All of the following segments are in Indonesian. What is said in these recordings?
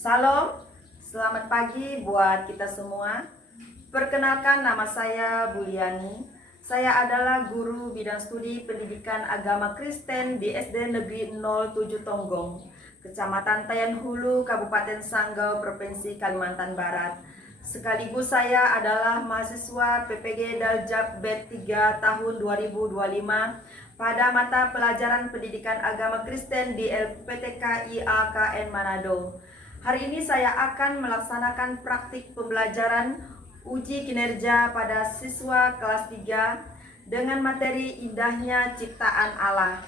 Salam, selamat pagi buat kita semua. Perkenalkan, nama saya Buliani. Saya adalah guru bidang studi pendidikan agama Kristen di SD Negeri 07 Tonggong, Kecamatan Tayan Hulu, Kabupaten Sanggau, Provinsi Kalimantan Barat. Sekaligus saya adalah mahasiswa PPG Daljab B3 tahun 2025 pada mata pelajaran pendidikan agama Kristen di LPTK IAKN Manado. Hari ini saya akan melaksanakan praktik pembelajaran uji kinerja pada siswa kelas 3 dengan materi indahnya ciptaan Allah.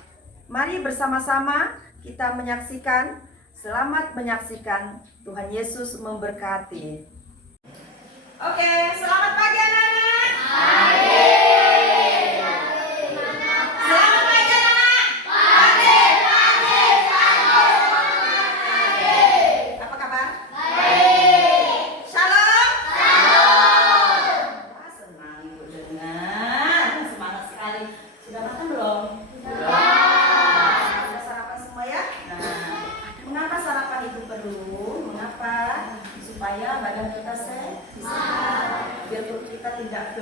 Mari bersama-sama kita menyaksikan. Selamat menyaksikan. Tuhan Yesus memberkati. Oke, selamat pagi anak-anak. Pagi. Selamat pagi anak-anak. Pagi. Apa kabar? Baik. Shalom. Wah, senang Ibu dengar. Semangat sekali. Sudah makan belum? Sudah sarapan semua ya? Nah, mengapa sarapan itu perlu? Mengapa? Supaya badan kita sehat, biar perut kita tidak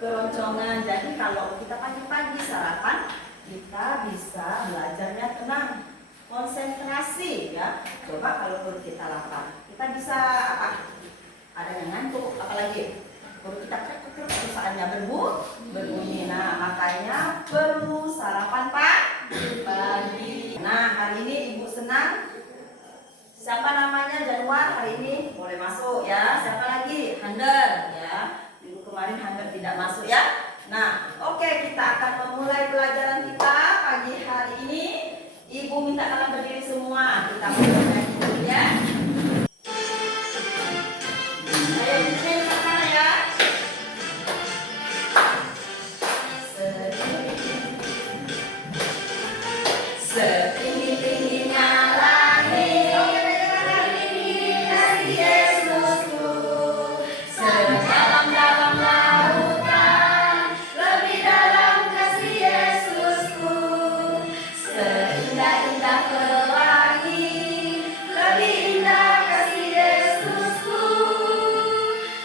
keroncongan. Jadi kalau kita pagi-pagi sarapan, kita bisa belajarnya tenang, konsentrasi ya. Coba kalau perut kita lapar, kita bisa apa? Ada yang ngantuk, apalagi perut kita perusahaannya berbunyi. Nah, makanya perlu sarapan pagi. Nah, hari ini Ibu senang. Siapa namanya Januar hari ini boleh masuk ya. Siapa lagi? Hander ya. Minggu kemarin Hander tidak masuk ya. Nah, oke, kita akan memulai pelajaran kita pagi hari ini. Ibu minta kalian berdiri semua. Kita mulai dulu ya. Ayo berdiri sama ya. Setinggi-tingginya langit. Sedalam-dalam lautan, lebih dalam kasih Yesusku. Seindah-indah pelangi, lebih indah kasih Yesusku.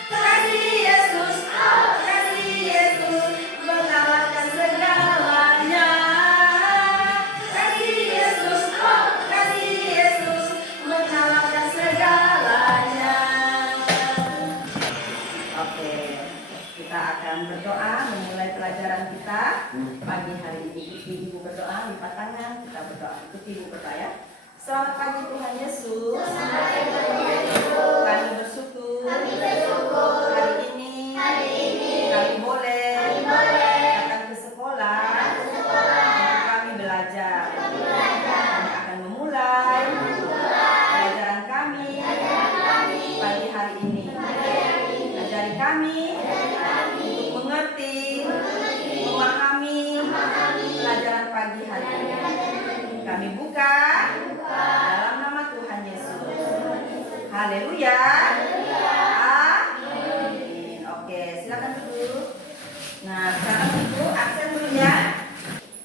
Kasih Yesus, oh kasih Yesus, mengalahkan segalanya. Kasih Yesus, oh kasih Yesus, mengalahkan segalanya. Oke, kita akan berdoa memulai pelajaran kita pagi hari ini. Ikuti Ibu berdoa, lipat tangan, kita berdoa. Ikuti Ibu berdoa ya. Selamat pagi Tuhan Yesus. Kami bersyukur hari ini kami boleh datang ke sekolah. Kami belajar. Kami akan memulai pelajaran kami pagi hari ini. Ajari kami untuk mengerti, memahami pelajaran pagi hari ini. Kami buka dalam nama Tuhan Yesus. Haleluya. Amin. Oke, silakan duduk. Nah, sekarang Ibu absen dulu ya.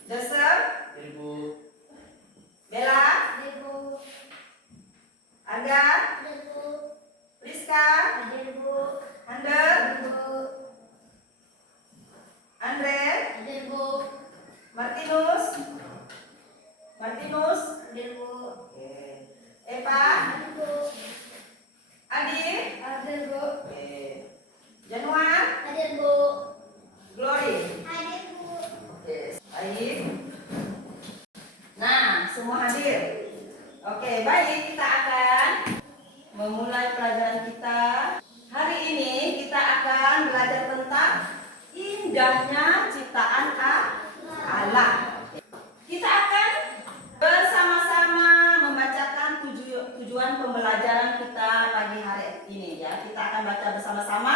Joseph, Bella, Aga, Rizka, Ander, Andre, Martinus, Eva, Adi, Januar, Glory. Oke, baik. Nah, semua hadir. Oke, baik, kita akan memulai pelajaran kita. Hari ini kita akan belajar tentang indahnya ciptaan Allah. Kita akan bersama-sama membacakan tujuan pembelajaran kita pagi hari ini ya. Kita akan baca bersama-sama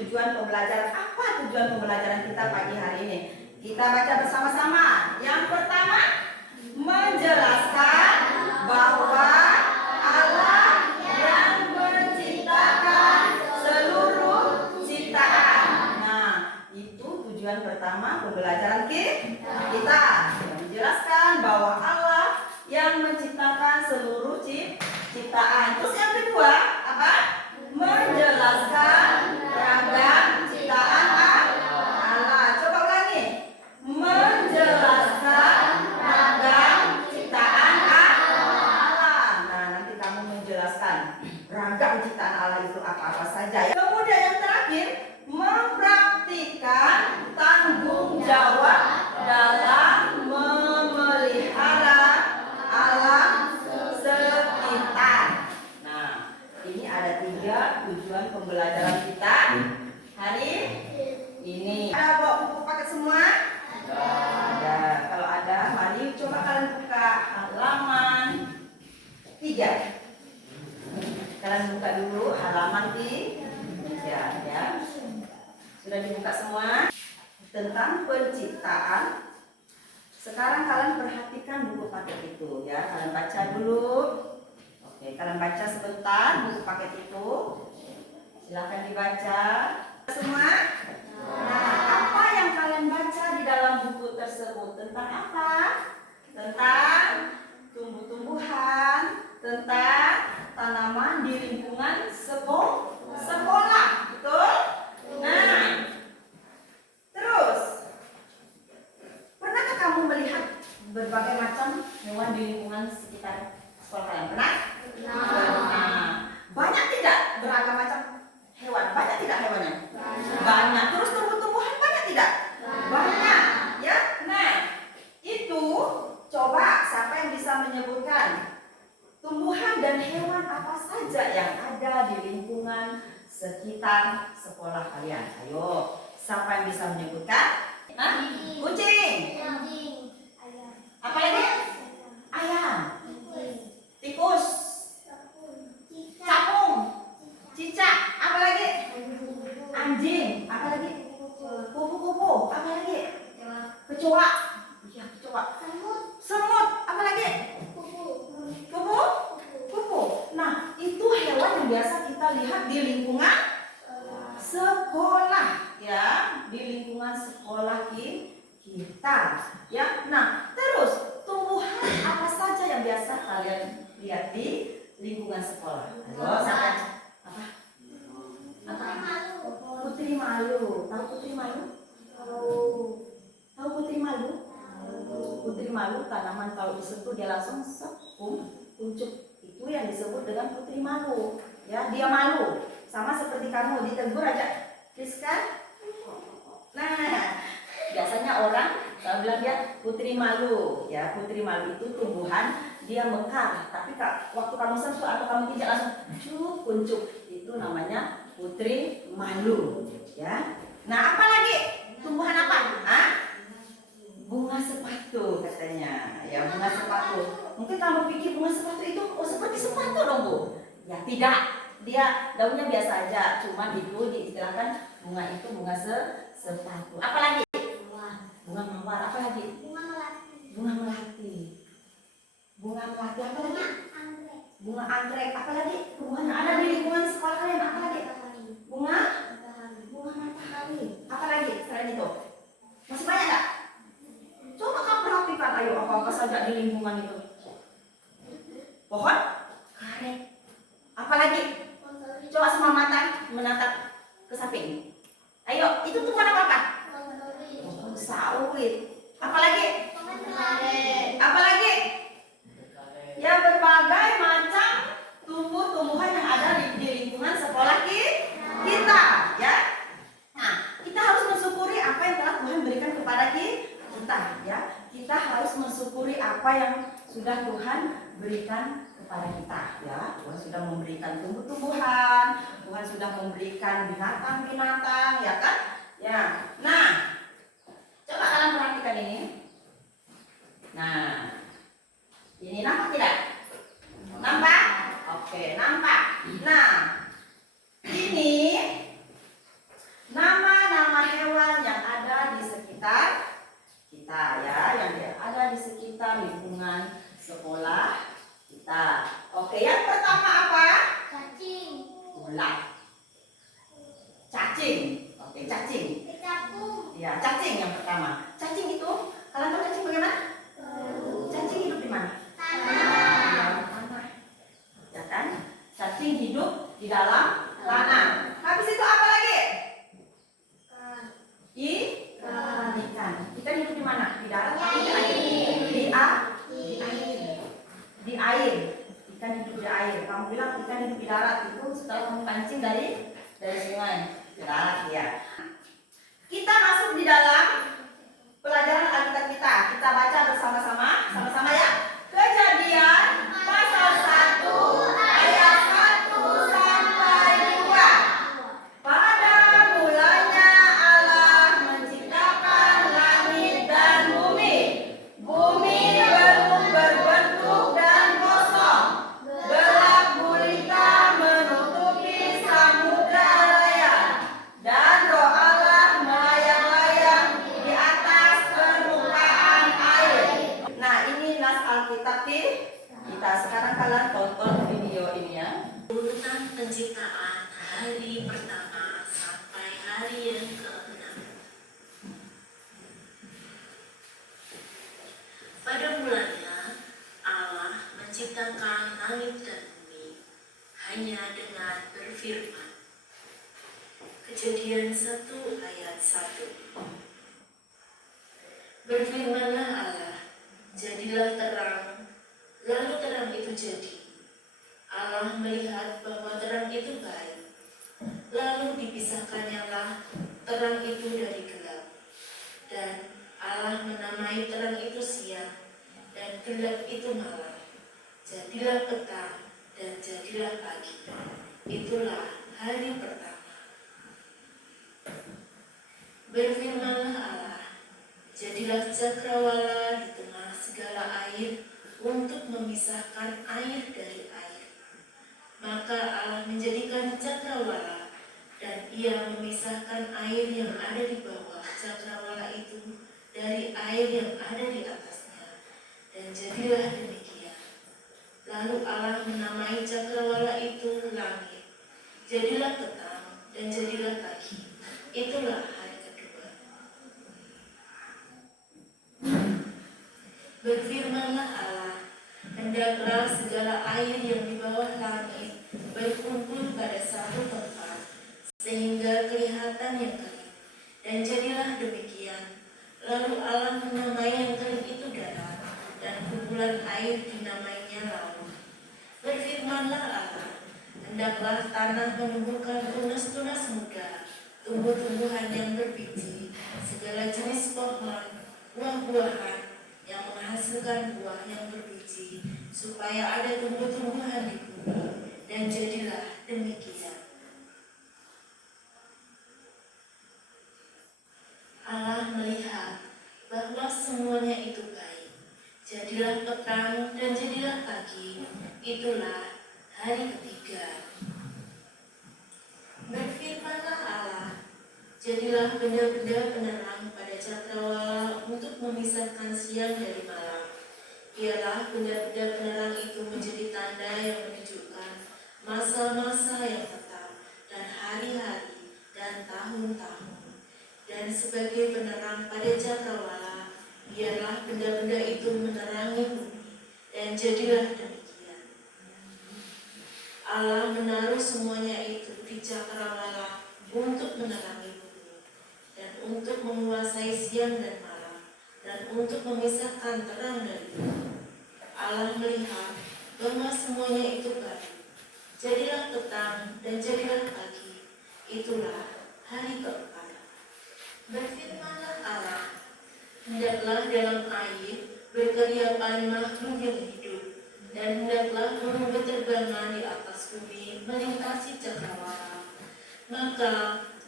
tujuan pembelajaran. Apa tujuan pembelajaran kita pagi hari ini? Kita baca bersama-sama. Yang pertama, menjelaskan bahwa Allah yang menciptakan seluruh ciptaan. Nah, itu tujuan pertama pembelajaran kita. Menjelaskan bahwa Allah yang menciptakan seluruh ciptaan. Terus yang beragam ciptaan Allah itu apa-apa saja. Kemudian yang terakhir, mempraktikkan tanggung jawab dalam memelihara alam sekitar. Nah, ini ada 3 tujuan pembelajaran kita hari ini. Ada bawa buku paket semua? Ada. Kalau ada, mari coba kalian buka halaman 3. Kalian buka dulu halaman 3 ya. Sudah dibuka semua? Tentang penciptaan. Sekarang kalian perhatikan buku paket itu ya. Kalian baca dulu. Oke, kalian baca sebentar buku paket itu. Silahkan dibaca semua. Nah, apa yang kalian baca di dalam buku tersebut? Tentang apa? Tentang tumbuh-tumbuhan, tentang tanaman di lingkungan sekolah. Betul? Nah, terus pernahkah kamu melihat berbagai macam hewan di lingkungan sekitar sekolah kalian? Pernah? Nah, banyak tidak beragam macam hewan? Banyak tidak hewannya? Banyak. Terus tumbuh-tumbuhan banyak tidak? Banyak. Ya. Nah, itu coba siapa yang bisa menyebutkan tumbuhan dan hewan apa saja yang ada di lingkungan sekitar sekolah kalian? Ayo, siapa yang bisa menyebutkan? Hah? Kucing. Apa lagi? Ayam. Tikus. Capung. Cicak. Apa lagi? Anjing. Apa lagi? Kupu-kupu. Apa lagi? Kecoa. Iya, kecoa. Semut. Apa lagi? Kupu. Nah, itu hewan yang biasa kita lihat di lingkungan sekolah ya, di lingkungan sekolah kita ya. Nah, terus tumbuhan apa saja yang biasa kalian lihat di lingkungan sekolah? Ayo, siapa? Apa? Putri malu. Tahu putri malu? Tahu putri malu? Putri malu tanaman kalau disentuh dia langsung kuncup. Itu yang disebut dengan putri malu. Ya, dia malu. Sama seperti kamu ditegur aja, Rizka. Nah, biasanya orang selalu bilang dia putri malu. Ya, putri malu itu tumbuhan dia mekar. Tapi waktu kamu sentuh atau kamu tidak langsung kuncup. Itu namanya putri malu. Ya. Nah, apa lagi? Tumbuhan apa? Hah? Bunga sepatu katanya. Ya, bunga sepatu. Mungkin kamu pikir bunga sepatu itu seperti sepatu dong, Bu. Ya, tidak. Dia daunnya biasa aja, cuma itu diistilahkan bunga itu bunga sepatu. Apa lagi? Bunga mawar. Apa lagi? Bunga melati. Bunga melati apa lagi? Bunga anggrek. Apa lagi? Bunga yang ada di lingkungan sekolah kalian. Apa lagi? Bunga matahari. Apa lagi selain itu? Masih banyak nggak? Coba kamu perhatikan, ayo apa saja di lingkungan itu. Pohon karet. Apa lagi? Coba semua mata menatap ke samping. Ayo, itu tumbuhan apa? Pohon sawit. Apa lagi? Apa lagi? Ya, berbagai macam tumbuh-tumbuhan yang ada di lingkungan sekolah kita, ya. Nah, kita harus mensyukuri apa yang telah Tuhan berikan kepada kita, ya. Kita harus mensyukuri apa yang sudah Tuhan berikan kepada kita, ya. Tuhan sudah memberikan tumbuh-tumbuhan, Tuhan sudah memberikan binatang-binatang, ya kan? Ya. Nah, coba kalian perhatikan ini. Nah, ini nampak tidak? Nampak? Oke, nampak. Nah, ini nama-nama hewan yang ada di sekitar kita, ya, yang ada di sekitar lingkungan sekolah kita. Oke, yang pertama apa? Cacing. Ulat. Cacing. Oke, cacing. Capung. Ya, cacing yang pertama. Cacing itu, kalian tahu cacing bagaimana? Cacing hidup di mana? Tanah. Tanah. Ya kan? Cacing hidup di dalam tanah. Habis itu apa lagi? Ikan. Ikan hidup di mana? Di darat atau di air? Di air. Di air. Ikan hidup hidup di air. Kamu bilang ikan hidup di darat itu setelah kamu pancing dari sungai di darat ya. Kita masuk di dalam pelajaran Alkitab kita. Kita baca bersama-sama, sama-sama ya. Kejadian pasal 1 ayat 1 sampai 2. Pada mulanya Allah menciptakan langit dan bumi. Bumi belum berbentuk dan kosong. Gelap gulita menutupi samudra raya. Dan roh Allah melayang-layang di atas permukaan air. Nah, ini nas Alkitab kita. Sekarang kalian tonton video ini ya. Urutan penciptaan hari pertama sampai hari yang ke-6. Pada mulanya Allah menciptakan langit dan bumi hanya dengan berfirman. Kejadian 1 ayat 1. Berfirmanlah Allah, jadilah terang, lalu terang itu jadi. Allah melihat bahwa terang itu baik, lalu dipisahkannya terang itu dari gelap. Dan Allah menamai terang itu siang, dan gelap itu malam. Jadilah petang, dan jadilah pagi. Itulah hari pertama. Berfirmanlah Allah, jadilah cakrawala di tengah segala air untuk memisahkan air dari air. Maka Allah menjadikan cakrawala, dan ia memisahkan air yang ada di bawah cakrawala itu dari air yang ada di atasnya. Dan jadilah demikian. Lalu Allah menamai cakrawala itu langit. Jadilah petang, dan jadilah pagi. Itulah hari kedua. Berfirmanlah Allah, hendaklah segala air yang di bawah langit berkumpul pada satu tempat, sehingga kelihatan yang kering. Dan jadilah demikian. Lalu Allah menamai yang kering itu darat, dan kumpulan air dinamainya laut. Berfirmanlah Allah, hendaklah tanah menumbuhkan tunas-tunas muda, tumbuh-tumbuhan yang berbiji, segala jenis pohon, buah-buahan yang menghasilkan buah yang berbiji, supaya ada tumbuh-tumbuhan di bumi. Dan jadilah demikian. Allah melihat bahwa semuanya itu baik. Jadilah petang dan jadilah pagi. Itulah hari ketiga. Berfirmanlah Allah, jadilah benda-benda penerang pada cakrawala untuk memisahkan siang dari malam. Ialah benda-benda penerang itu menjadi tanda yang menunjukkan masa-masa yang tetap dan hari-hari dan tahun-tahun. Dan sebagai penerang pada cakrawala, biarlah benda-benda itu menerangi bumi. Dan jadilah demikian. Allah menaruh semuanya itu di cakrawala untuk menerangi bumi, dan untuk menguasai siang dan malam, dan untuk memisahkan terang dari bumi. Allah melihat bahwa semuanya itu baik. Jadilah petang dan jadilah pagi. Itulah hari keempat. Berfirmanlah Allah, hendaklah dalam air berkeriapan makhluk yang hidup, dan hendaklah burung berterbangan di atas bumi melintasi cakrawala. Maka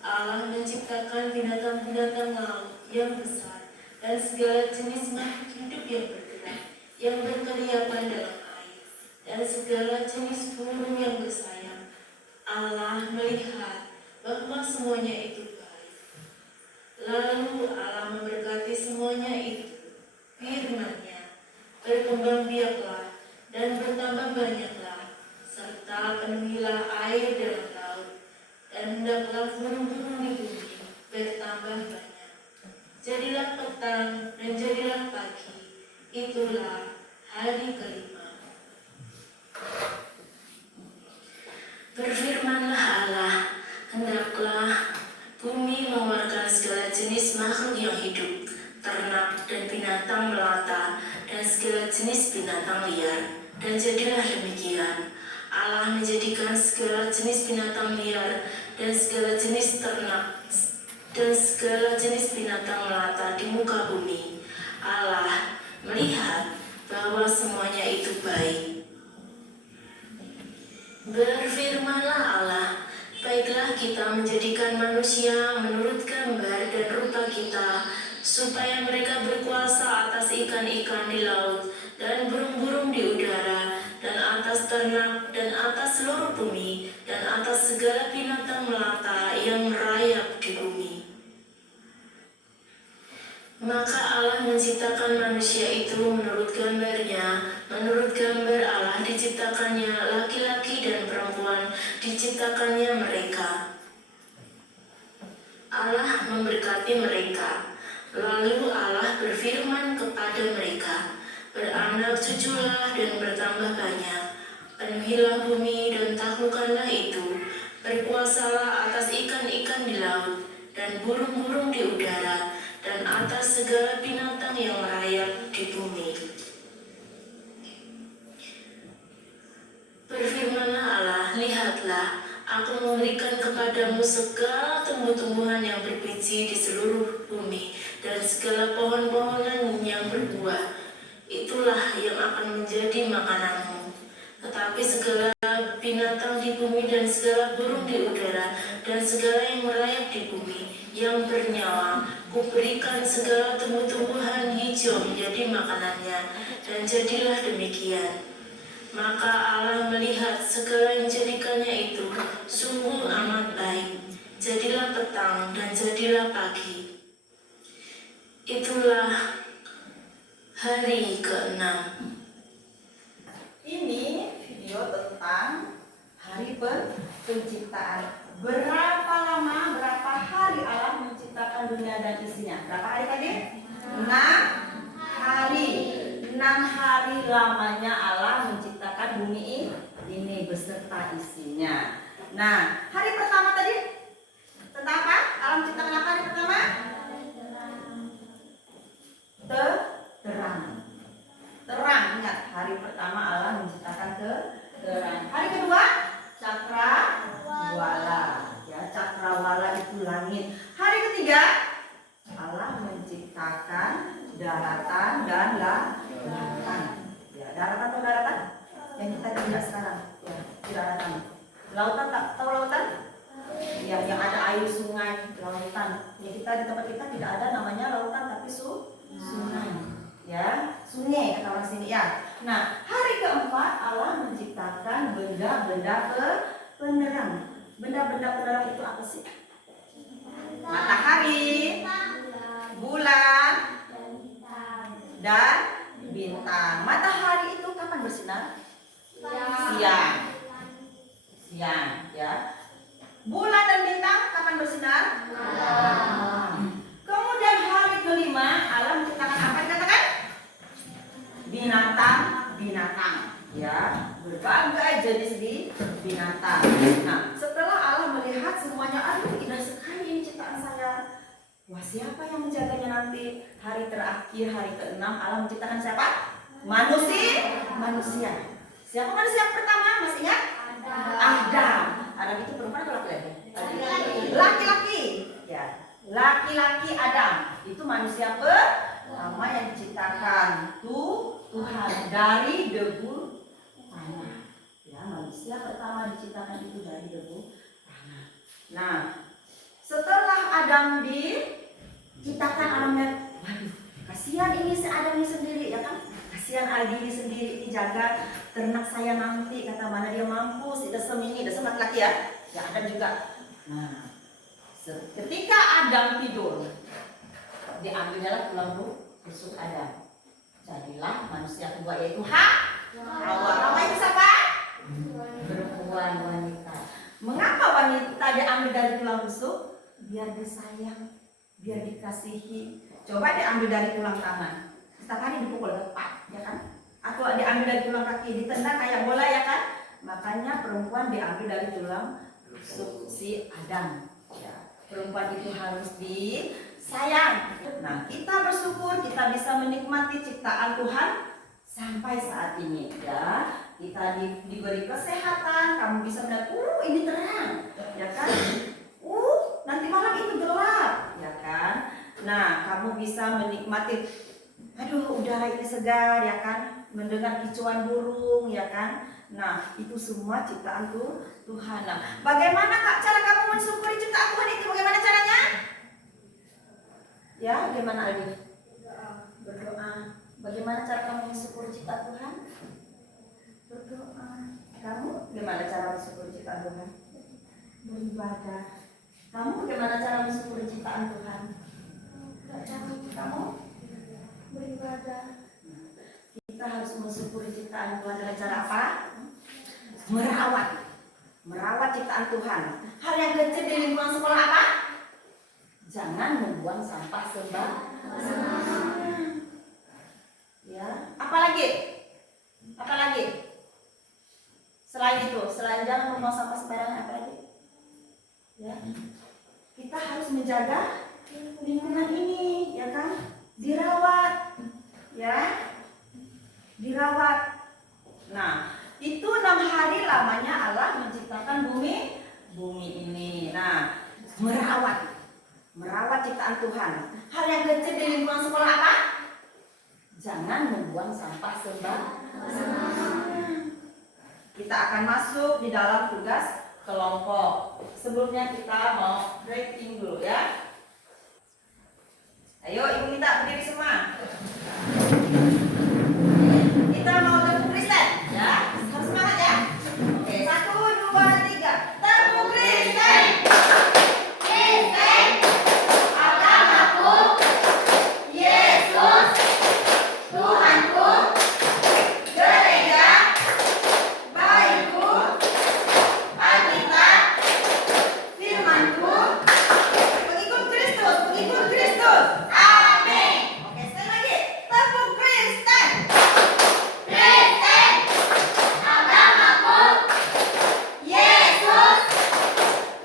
Allah menciptakan binatang-binatang laut yang besar dan segala jenis makhluk hidup yang bergerak, yang berkeriapan dalam air, dan segala jenis burung yang bersayap. Allah melihat bahwa semuanya itu baik. Lalu Allah memberkati semuanya itu. Firman-Nya, berkembang biaklah dan bertambah banyaklah, serta penuhilah air dalam laut, dan hendaklah burung-burung di bumi bertambah banyak. Jadilah petang dan jadilah pagi. Itulah hari kelima. Berfirmanlah Allah, hendaklah bumi mengeluarkan segala jenis makhluk yang hidup, ternak dan binatang melata, dan segala jenis binatang liar. Dan jadilah demikian. telah menjadikan segala jenis binatang liar dan segala jenis ternak dan segala jenis binatang melata di muka bumi. Allah melihat bahwa semuanya itu baik. Berfirmanlah Allah, baiklah kita menjadikan manusia menurut gambar dan rupa kita, supaya mereka berkuasa atas ikan-ikan di laut dan burung-burung di udara, dan atas ternak dan atas seluruh bumi, dan atas segala binatang melata yang merayap di bumi. Maka Allah menciptakan manusia itu menurut gambarnya, menurut gambar Allah diciptakannya, laki-laki dan perempuan diciptakannya mereka. Allah memberkati mereka. Lalu Allah berfirman kepada mereka, beranak cuculah dan bertambah banyak, penuhilah bumi dan taklukkanlah itu, berkuasalah atas ikan-ikan di laut dan burung-burung di udara, dan atas segala binatang yang merayap di bumi. Berfirmanlah Allah, lihatlah, aku memberikan kepadamu segala tumbuh-tumbuhan yang berbiji di seluruh bumi, dan segala pohon-pohonan yang berbuah. Itulah yang akan menjadi makananmu. Tetapi segala binatang di bumi dan segala burung di udara dan segala yang merayap di bumi yang bernyawa, kuberikan segala tumbuh-tumbuhan hijau menjadi makanannya, dan jadilah demikian. Maka Allah melihat segala yang jadikannya itu sungguh amat baik. Jadilah petang dan jadilah pagi. Itulah hari ke-6. Ini video tentang hari penciptaan. Berapa lama, berapa hari Allah menciptakan dunia dan isinya? Berapa hari tadi? 6 hari. 6 hari lamanya Allah menciptakan bumi ini beserta isinya. Nah, hari pertama tadi tentang apa? Allah menciptakan apa hari pertama? Terang. Terang, ingat, hari pertama Allah menciptakan terang. Hari kedua cakrawala, ya, cakrawala itu langit. Hari ketiga Allah menciptakan daratan dan lautan. Ya, daratan atau daratan? Yang kita lihat sekarang, ya, daratan. Lautan, tak tahu lautan? Ya, yang ada air sungai, lautan. Ya, kita di tempat kita tidak ada namanya lautan, tapi sungai. Ya, sungai kata orang sini ya. Nah, hari keempat Allah menciptakan benda-benda penerang. Benda-benda penerang itu apa sih? Matahari, bulan, dan bintang. Matahari itu kapan bersinar? Siang. Siang, ya. Bulan dan bintang kapan bersinar? Malam. Kemudian hari kelima Allah menciptakan apa dikatakan? Binatang, ya, berbagai jenis binatang. Nah, setelah Allah melihat semuanya, aduh indah sekali ini ciptaan saya. Wah, siapa yang menjaganya nanti? Hari terakhir, hari ke-6 Allah menciptakan siapa? Manusia. Siapa manusia pertama? Masih ingat? Adam. Adam itu perempuan atau laki-laki? Laki-laki. Ya, laki-laki Adam. Itu manusia pertama yang diciptakan. Tuhan dari debu tanah. Ya, manusia pertama diciptakan itu dari debu tanah. Nah, setelah Adam diciptakan, Adam lihat, waduh, kasihan ini si Adam ini sendiri, ya kan? Kasihan Aldi ini sendiri, ini jaga ternak saya nanti, kata mana dia mampu, si Desem ini, Desem laki-laki ya, ya Adam juga. Nah, ketika Adam tidur, diambilnya tulang rusuk Adam. Jadilah manusia kedua yaitu Hawa. Hawa itu siapa? Perempuan, wanita. Mengapa wanita diambil dari tulang rusuk? Biar disayang, biar dikasihi. Coba diambil dari tulang tangan, setiap hari dipukul tepat, ya kan? Atau diambil dari tulang kaki, ditendang kayak bola, ya kan? Makanya perempuan diambil dari tulang rusuk si Adam. Ya, perempuan itu harus disayang. Nah, kita bersyukur kita bisa menikmati ciptaan Tuhan sampai saat ini, ya. kita diberi kesehatan, kamu bisa melihat, ini terang, ya kan? Nanti malam itu gelap, ya kan? Nah, kamu bisa menikmati, udara ini segar, ya kan? Mendengar kicauan burung, ya kan? Nah, itu semua ciptaan Tuhan. Nah, bagaimana Kak cara kamu mensyukuri ciptaan Tuhan itu? Bagaimana caranya? Ya, bagaimana Aldi? Berdoa. Bagaimana cara kamu mensyukuri ciptaan Tuhan? Berdoa. Kamu bagaimana cara mensyukuri ciptaan Tuhan? Beribadah. Kamu bagaimana cara mensyukuri ciptaan Tuhan? Kamu beribadah. Kita harus mensyukuri ciptaan Tuhan dengan cara apa? Merawat ciptaan Tuhan. Hal yang kecil di lingkungan sekolah apa? Jangan membuang sampah sembarangan. Ya, apalagi? Selain itu, selain jangan membuang sampah sembarangan, apalagi? Ya, kita harus menjaga lingkungan ini, ya kan? Dirawat, ya, dirawat. Nah, itu 6 hari lamanya Allah menciptakan bumi ini. Nah, merawat ciptaan Tuhan. Hal yang kecil di lingkungan sekolah apa? Jangan membuang sampah sembarangan. Kita akan masuk di dalam tugas kelompok. Sebelumnya kita mau breaking dulu ya. Ayo ibu minta berdiri semua. Kita mau tepuk Kristen ya. Harus semangat ya. Oke, 1, 2, 3. Tepuk Kristen. Kristen, agamaku, Yesus, Tuhanku, gereja, bayiku, Alkitab, firmanku, Pengikut Kristus. amin. Oke, sekali lagi. Tepuk Kristen. Kristen, agamaku, Yesus,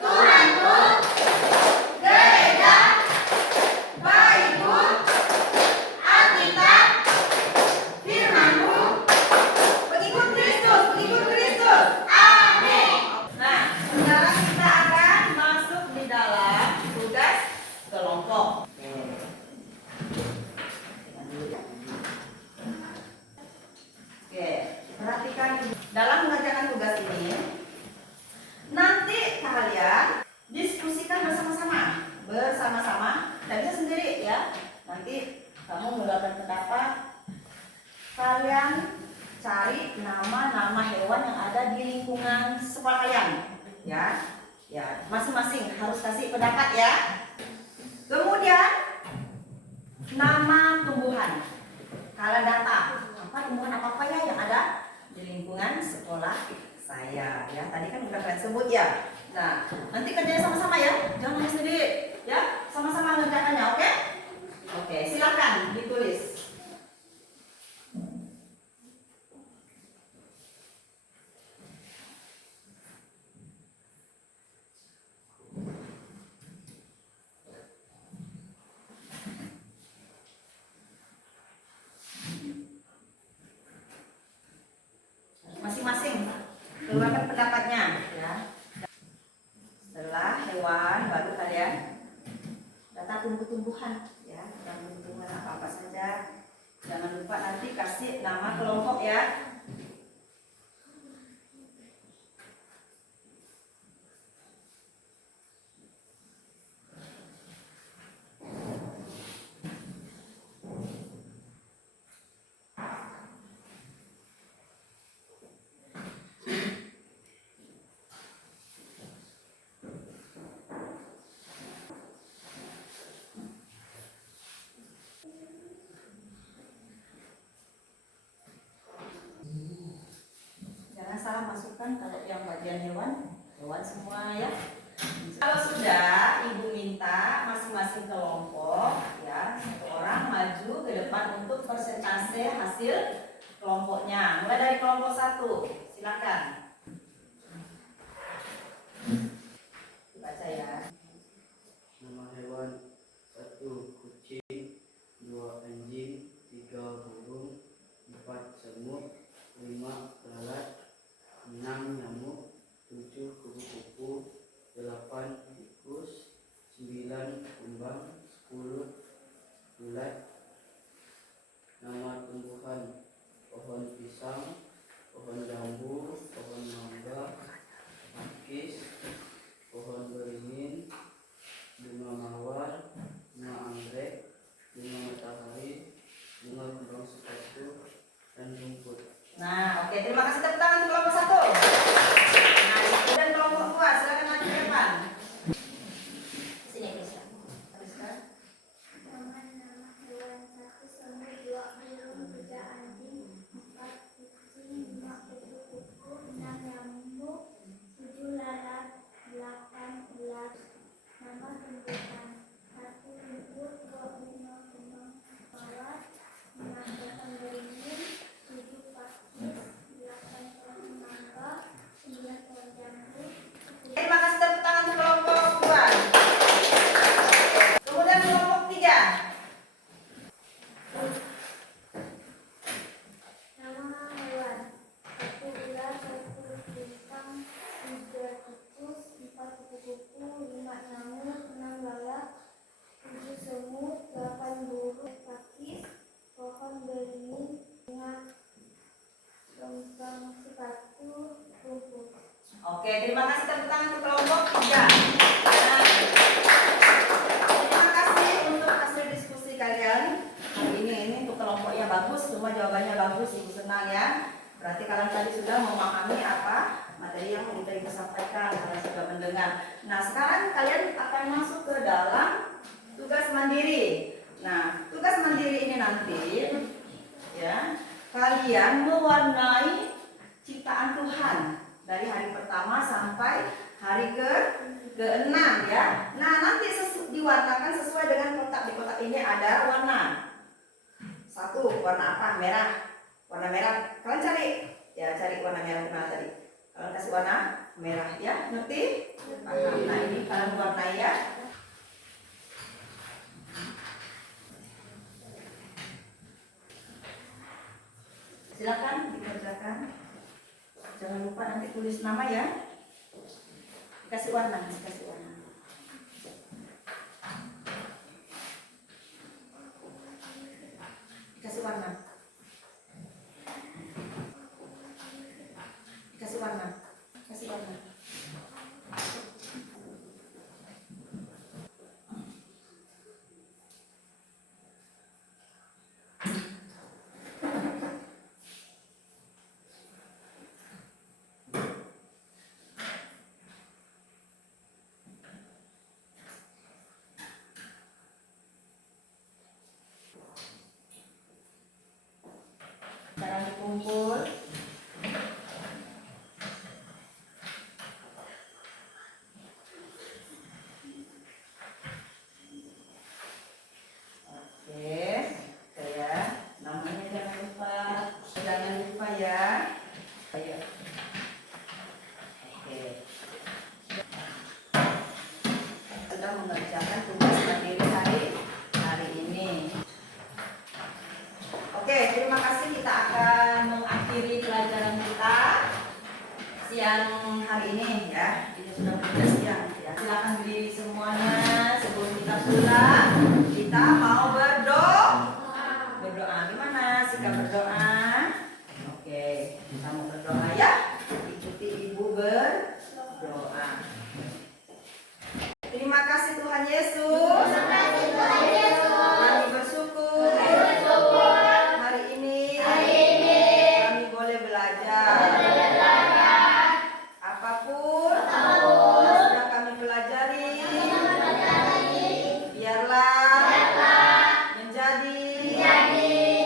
Tuhanku, gereja, bayiku, Alkitab, firmanmu, Pengikut Kristus. amin. Nah, sekarang kita akan masuk di dalam tugas kelompok. Oke, perhatikan dalam mengerjakan tugas ini. Nanti kalian diskusikan bersama-sama. Tidak bisa sendiri ya. Nanti kamu mengeluarkan pendapat. Kalian cari nama-nama hewan yang ada di lingkungan sekolah kalian, ya. Ya, masing-masing harus kasih pendapat ya. Kemudian nama tumbuhan. Kalian data apa tumbuhan apa ya yang ada di lingkungan sekolah saya ya. Tadi kan udah kalian sebut ya. Nah, nanti kerjanya sama-sama ya. Jangan hanya sendiri ya. Sama-sama mengerjakannya, oke? Oke, silakan ditulis. Masing-masing keluarkan pendapatnya ya. Setelah hewan baru kalian data tumbuh-tumbuhan ya. Tumbuh-tumbuhan apa saja. Jangan lupa nanti kasih nama kelompok ya. Jangan salah masukkan kalau yang bagian hewan semua ya. Kalau sudah, ibu minta masing-masing kelompok ya, satu orang maju ke depan untuk persentase hasil kelompoknya. Mulai dari kelompok 1, silakan. Baca ya. Nama hewan 1 kucing, 2 anjing, 3 burung, 4 semut, 5 lalat, 7 kupu-kupu, 8 tikus, 9 kumbang, 10 ulat. Nama tumbuhan: pohon pisang, pohon jambu, pohon mangga, pakis, pohon beringin, bunga mawar, bunga anggrek, bunga matahari, bunga kembang sepatu, dan rumput. Nah, oke, terima kasih, tepuk tangan untuk kelompok 1. Nah, dan kelompok 2, silakan maju ke depan. Sini Krisya. Rizka. Nama hewan: 1 semut, 2 burung, 3 anjing, 4 kucing, 5 kupu-kupu, 6 nyamuk, 7 lalat, 8 ulat. Nama tumbuhan: 1 rumput, 2 bunga kembang mawar, 6 pohon beringin, 7 pakis, 8 pohon mangga, 9 pohon jambu. Terima kasih, tepuk tangan untuk kelompok 2. Kemudian kelompok 3. Nama hewan: 1 ular, 1 bintang, 3 tikus, 4 kupu-kupu, 5 nyamuk, 6 lalat, 7 semut, 8 burung, pakis, pohon beringin, bunga kembang sepatu, rumput. Oke, terima kasih, tepuk tangan untuk kelompok 3. Nah, terima kasih untuk hasil diskusi kalian hari ini. Ini untuk kelompoknya bagus, semua jawabannya bagus, Ibu senang ya. Berarti kalian tadi sudah memahami apa materi yang sudah Ibu sampaikan, kalian sudah mendengar. Nah, sekarang kalian akan masuk ke dalam tugas mandiri. Nah, tugas mandiri ini nanti ya, kalian mewarnai ciptaan Tuhan dari hari pertama sampai hari ke-6 ya. Nah, nanti diwarnakan sesuai dengan kotak. Di kotak ini ada warna. 1, warna apa? Merah. Warna merah. Kalian cari warna merah di mana tadi? Kalian kasih warna merah ya, ngerti? Paham. Nah, ini kalian warnai ya. Silakan dikerjakan. Jangan lupa nanti tulis nama ya. Kasih warna, kasih warna. Kasih warna. Kasih warna. Kasih warna. Sekarang dikumpul. Oke, ya. Namanya jangan lupa ya. Ayo. Oke. Sudah mengerjakan tugas mandiri hari ini. Oke, terima kasih. Kita akan mengakhiri pelajaran kita siang hari ini ya. Ini sudah sudah siang ya. Silakan berdiri semuanya. Sebelum kita pulang, kita mau berdoa. Gimana sikap berdoa? Oke, kita mau berdoa ya. Ikuti Ibu berdoa. Terima kasih Tuhan Yesus. Kami bersyukur. Hari ini kami boleh belajar. Apapun sudah kami pelajari, biarlah menjadi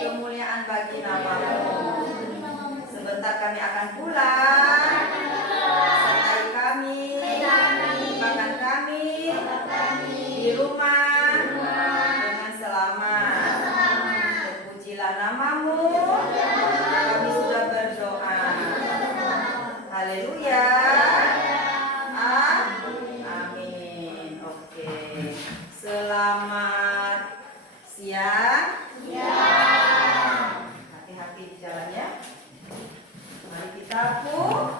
kemuliaan bagi nama-Mu. Sebentar kami akan pulang. Sertai kami, bahkan kami di rumah dengan selamat. Terpujilah nama-Mu. Kami sudah berdoa. Haleluya. Amin. Oke. Selamat siang. Hati-hati di jalannya. Mari kita pulang.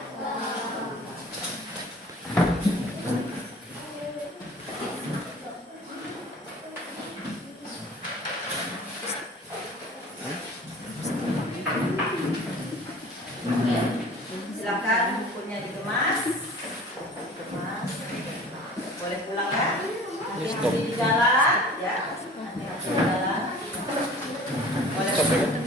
dikemas. Boleh pulang ya. Yes, Hati-hati di jalan ya. Hati-hati di jalan. Boleh.